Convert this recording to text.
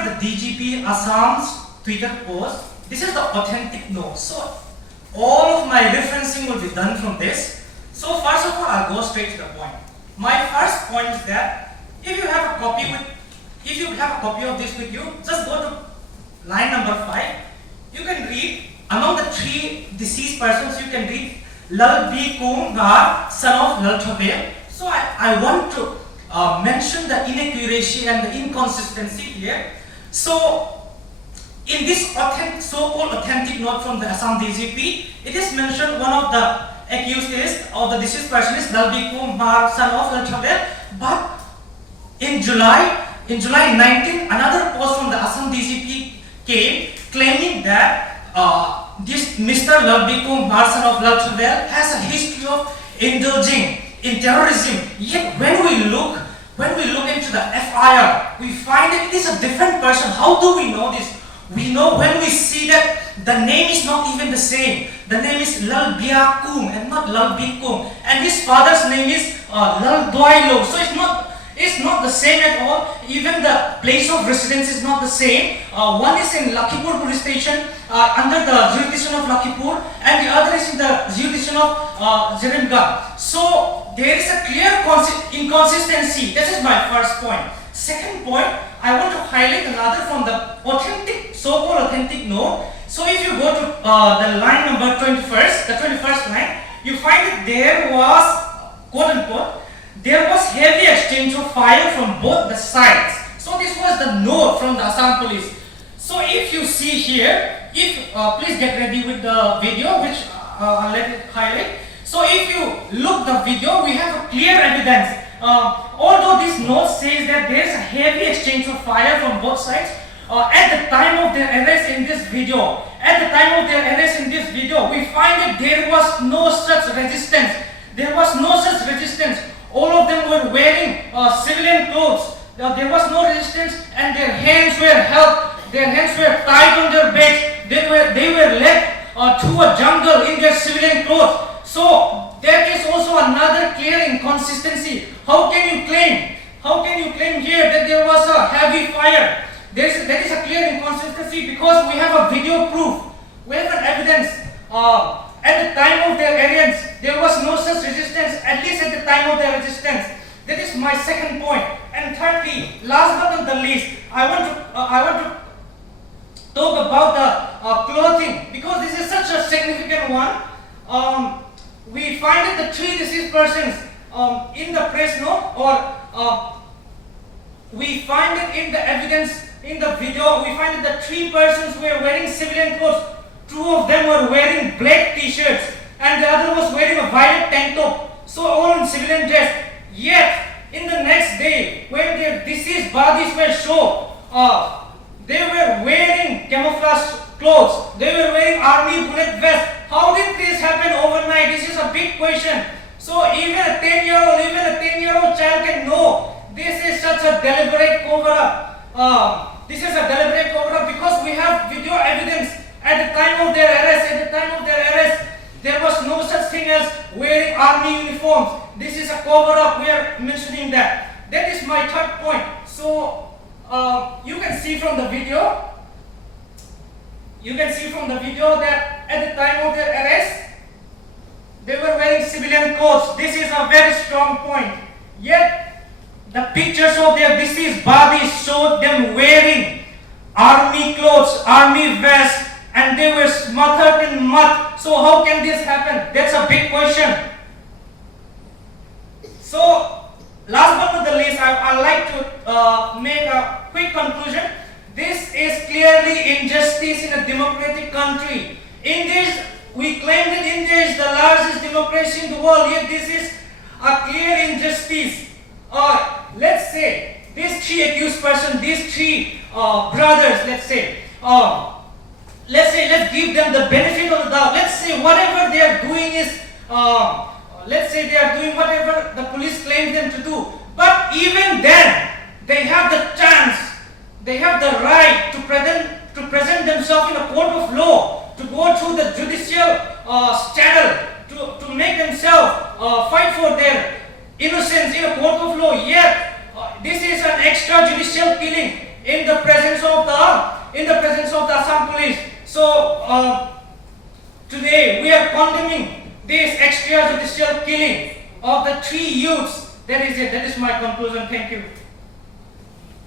per the DGP Assam's Twitter post, this is the authentic note. So all of my referencing will be done from this. So first of all, I'll go straight to the point. My first point is that if you have a copy of this with you, just go to line number 5. You can read among the 3 deceased persons. You can read Lal B. Kumar, son of Lal Chobel. So I want to mention the inaccuracy and the inconsistency here. So in this so-called authentic note from the Assam DGP, it is mentioned one of the accused is, or the deceased person is Lal B. Kumar, son of Lal Chobel. But in July 19, another post from the Assam DGP came claiming that this Mr. Lal B. Kumar, son of Lal Chobel, has a history of indulging in terrorism. Yet when we look into the FIR, we find that it is a different person. How do we know this? We know when we see that the name is not even the same. The name is Lal Bia Kum and not Lal B. Kum, and his father's name is Lal Doi Lo. So it's not the same at all. Even the place of residence is not the same. One is in Lakhipur police station under the jurisdiction of Lakhipur, and the other is in the jurisdiction of Jirimga. So there is a clear inconsistency. This is my first point. Second point, I want to highlight another from the authentic, so-called authentic note. So if you go to the line number 21st, the 21st line, you find that there was, quote unquote, there was heavy exchange of fire from both the sides. So this was the note from the Assam police. So if you see here, please get ready with the video, which I'll let it highlight. So if you look the video, we have a clear evidence. Although this note says that there is a heavy exchange of fire from both sides, at the time of their arrest in this video, we find that there was no such resistance. All of them were wearing civilian clothes. There was no resistance, and their hands were held. Their hands were tied on their backs. They were led through a jungle in their civilian clothes. So there is also another clear inconsistency. How can you claim here that there was a heavy fire? There is a clear inconsistency because we have a video proof. We have an evidence. At the time of their arrest, there was no such resistance, at least at the time of their resistance. That is my second point. And thirdly, last but not the least, I want to talk about the clothing, because this is such a significant one. We find that the 3 deceased persons in the press note, or we find it in the evidence in the video, we find that the 3 persons were wearing civilian clothes. 2 of them were wearing black t-shirts and the other was wearing a violet tank top. So all in civilian dress. Yet in the next day, when their deceased bodies were shown, they were wearing camouflage clothes. They were wearing army bullet vests. How did this happen overnight? This is a big question. So even a 10-year-old child can know this is such a deliberate cover-up. Because we have video evidence. At the time of their arrest, there was no such thing as wearing army uniforms. This is a cover-up. We are mentioning that. That is my third point. So you can see from the video. That at the time of their arrest, they were wearing civilian clothes. This is a very strong point. Yet the pictures of their deceased bodies showed them wearing army clothes, army vests, and they were smothered in mud. So how can this happen? That's a big question. So last but not the least, I'd like to make a quick conclusion. This is clearly injustice in a democratic country. We claim that India is the largest democracy in the world, yet this is a clear injustice. Let's say these 3 accused persons, these 3 brothers, let's give them the benefit of the doubt. Let's say whatever they are doing is, they are doing whatever the police claims them to do. But even then, they have the chance, they have the right to present themselves in a court of law, to go through the judicial channel, to make themselves fight for their innocence in a court of law. Yet, this is an extrajudicial killing. in the presence of the Assam police. So today we are condemning this extrajudicial killing of the 3 youths. That is it. That is my conclusion. Thank you.